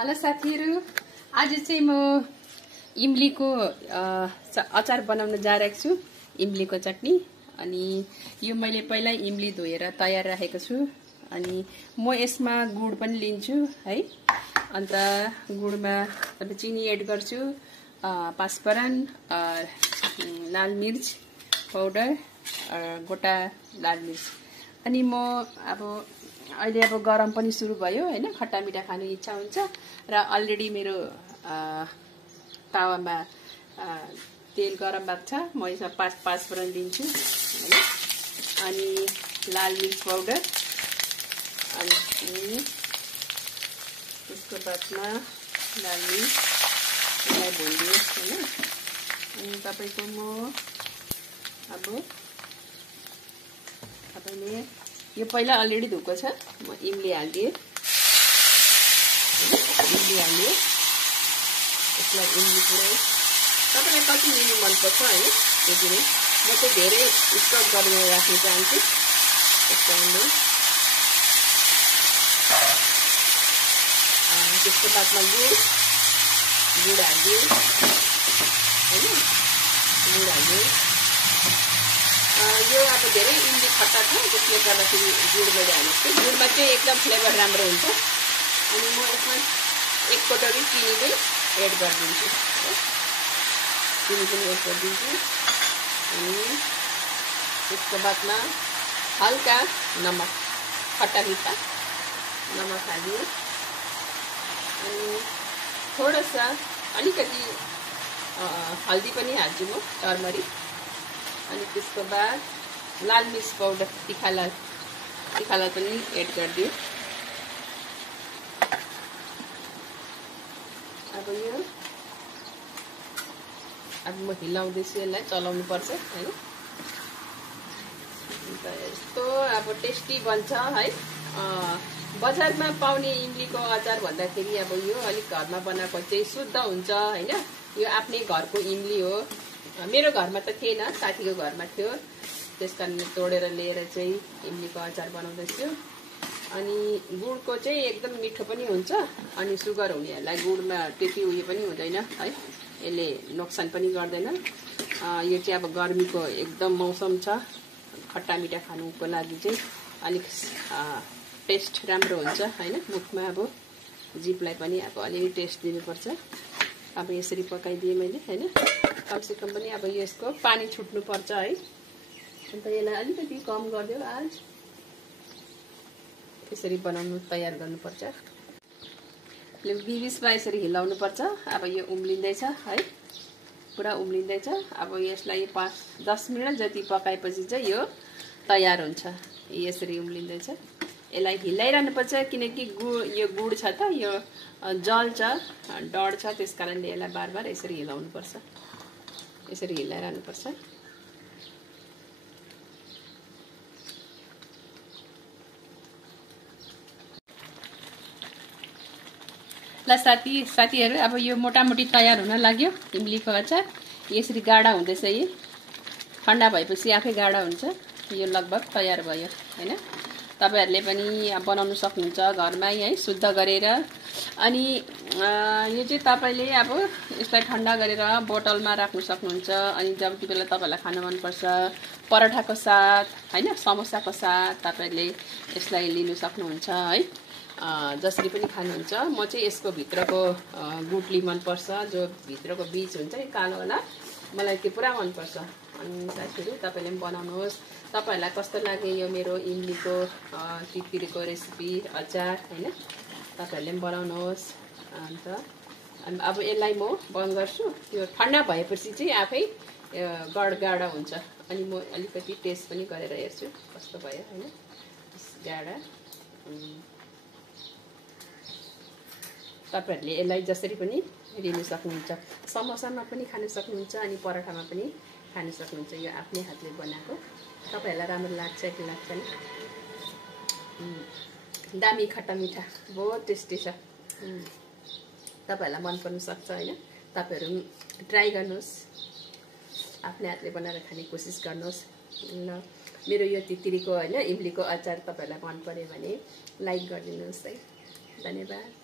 Hello साथीहरु, आज चाहिँ म इमलीको अचार बनाउन जारहेको छु। इमलीको चटनी। अनि यो मैले पहिला इमली धोएर तयार राखेको छु। अनि म यसमा गुड पनि लिन्छु है। अन्त गुडमा अब चिनी एड गर्छु, पाँचफोरन, लाल मिर्च पाउडर, गोटा लाल मिर्च। अनि म अब अहिले अब गरम पनि सुरु भयो हैन, खट्टा मिठा खानु इच्छा हुन्छ र अलरेडी मेरो तावामा तेल गरम भएको छ। म यसमा पाँचफोरन दिन्छु हैन, अनि लाल मिर्च पाउडर, अनि त्यसको बादमा लाल मिर्च यसलाई भुन्दियो हैन। अनि तपाईको म अब तपाईले यो पहिला अलरेडी धोएको छ। म इमली हाल्दिए, यसलाई इमली पुरै तपाईलाई कति लिनु मन पर्छ हैन त्यति नै। म चाहिँ धेरै स्टक गरेर राख्न चाहन्छु। त्यसको बादमा गुड हाल्दिए हैन, गुड हाल्दिए। यो अब धेरै इमली खट्टा छ, त्यसले गर्दाखेरि गुड मैले हालेको छु। गुडमा चाहिँ एकदम फ्लेभर राम्रो हुन्छ। अनि म यसमा एक कटोरी चिनी चाहिँ एड गरिदिन्छु, चिनी पनि एड गरिदिन्छु। अनि त्यसको बादमा हल्का नमक, खट्टा मिठा नमक हाल्दिए। अनि थोड़ा सा अलिकति हल्दी पनि हाल्छु म, टर्मरिक। अनि त्यसको बाद लाल मिर्च पाउडर, तीखा लाल पनि एड गरिदियो। अब म हिलाउँदैछु, यसलाई चलाउनु पर्छ हैन। अन्त यस्तो अब टेस्टी बन्छ है। बजारमा पाउने इमलीको अचार भन्दाखेरि अब यो अलिक घरमा बनाएको चाहिँ शुद्ध हुन्छ हैन। यो आफ्नै घरको इमली हो। मेरो घरमा त थिएन, साथीको घरमा थियो। त्यसकारण तोडेर लिएर चाहिँ इमलीको अचार बनाउँदैछु। अनि गुडको चाहिँ एकदम मिठो पनि हुन्छ। अनि सुगर हुनेहरूलाई गुडमा त्यति उयो पनि हुँदैन है, यसले नोक्सान पनि गर्दैन। यो चाहिँ अब गर्मीको एकदम मौसम छ, खट्टा मिठा खानुको लागि चाहिँ अलिक टेस्ट राम्रो हुन्छ हैन। मुखमा अब जिभलाई पनि अब अलिकति टेस्ट दिनुपर्छ। अब यसरी पकाइदिएँ मैले हैन। कमसे कम पनि अब यसको पानी छुट्नु पर्छ है। अन्त यसलाई अलिकति कम गरिदियो, आज यसरी बनाउनु तयार गर्नुपर्छ। बिचमा यसरी हिलाउनु पर्छ। अब यो उम्लिँदैछ है, पुरा उम्लिँदैछ। अब यसलाई 5-10 मिनट जति पकाएपछि चाहिँ यो तयार हुन्छ। यसरी उम्लिँदैछ, यसलाई हिलाइरहनु पर्छ किनकि यो गुड छ त, यो जल्छ, डढ छ। त्यसकारणले यसलाई बार बार यसरी हिलाउनु पर्छ, यसरी हिलाइरहनु पर्छ। ल साथीहरु, अब यो मोटामोटी तयार हुन लाग्यो इमलीको अचार। यसरी गाढा हुँदैछ, यो ठन्डा भएपछि आफै गाढा हुन्छ। यो लगभग तयार भयो हैन। तपाईहरुले पनि बनाउन सक्नुहुन्छ घरमै है, शुद्ध गरेर। अनि यो चाहिँ तपाईले अब यसलाई ठन्डा गरेर बोतलमा राख्न सक्नुहुन्छ। अनि जति बेला तपाईलाई खान मन पर्छ, पराठाको साथ हैन, समोसाको साथ तपाईले यसलाई लिन सक्नुहुन्छ है। जसरी पनि खानुहुन्छ। म चाहिँ यसको भित्रको गुटली मन पर्छ, जो भित्रको बीज हुन्छ नि कालो वाला, मलाई त्यो पुरा मन पर्छ। अनि साथीहरु तपाईले पनि बनाउनुहोस्। तपाईहरुलाई कस्तो लाग्यो यो मेरो इमलीको तितिरीको रेसिपी अचार हैन, तपाईहरुले पनि बनाउनुहोस्। अन्त अब यसलाई म बन्द गर्छु। त्यो ठन्डा भएपछि चाहिँ आफै गाढा हुन्छ। अनि म अलिकति टेस्ट पनि गरेर हेर्छु कस्तो भयो हैन, गाढा। तपाईहरुले यसलाई जसरी पनि लिन सक्नुहुन्छ। समोसामा पनि खान सक्नुहुन्छ, अनि पराठामा पनि खान सक्नुहुन्छ। यो आफ्नै हातले बनाएको। तपाईहरुलाई राम्रो लाग्छ कि लाग्दैन? दामी खट्टा मिठा, बहुत टेस्टी छ। तपाईहरुलाई मन पर्न सक्छ हैन। तपाईहरु ट्राई गर्नुहोस्, आफ्नै हातले बनाएर खाने कोसिस गर्नुहोस्। ल मेरो यो तितिरीको हैन, इमलीको अचार तपाईहरुलाई मन पर्यो भने लाइक गरिदिनुहोस् है। धन्यवाद।